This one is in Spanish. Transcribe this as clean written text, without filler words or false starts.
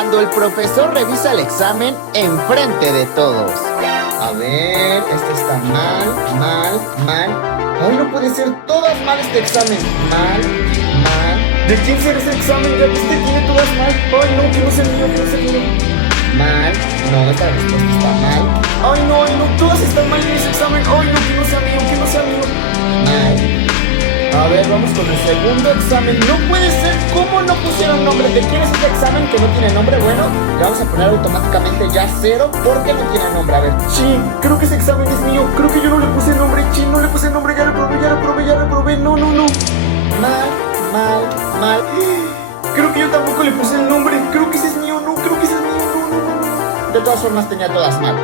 cuando el profesor revisa el examen enfrente de todos. A ver, este está mal, mal, mal. Ay, no puede ser, todas mal este examen. Mal, mal. ¿De quién será ese examen? Ya viste, tiene todas mal. Ay, no, que no sea mío, que no sea mío. Mal, no, esta respuesta está mal. Ay, no, todas están mal en ese examen. Ay, no, que no sea mío, que no sea mío. Mal. A ver, vamos con el segundo examen. No puede ser, ¿cómo no pusieron nombre? ¿De quién es este examen que no tiene nombre? Bueno, le vamos a poner automáticamente ya 0 porque no tiene nombre. A ver, chin, creo que ese examen es mío. Creo que yo no le puse nombre, chin, no le puse nombre. Ya lo probé. No. Mal. Creo que yo tampoco le puse el nombre. Creo que ese es mío, no, creo que ese es mío. No. De todas formas tenía todas mal.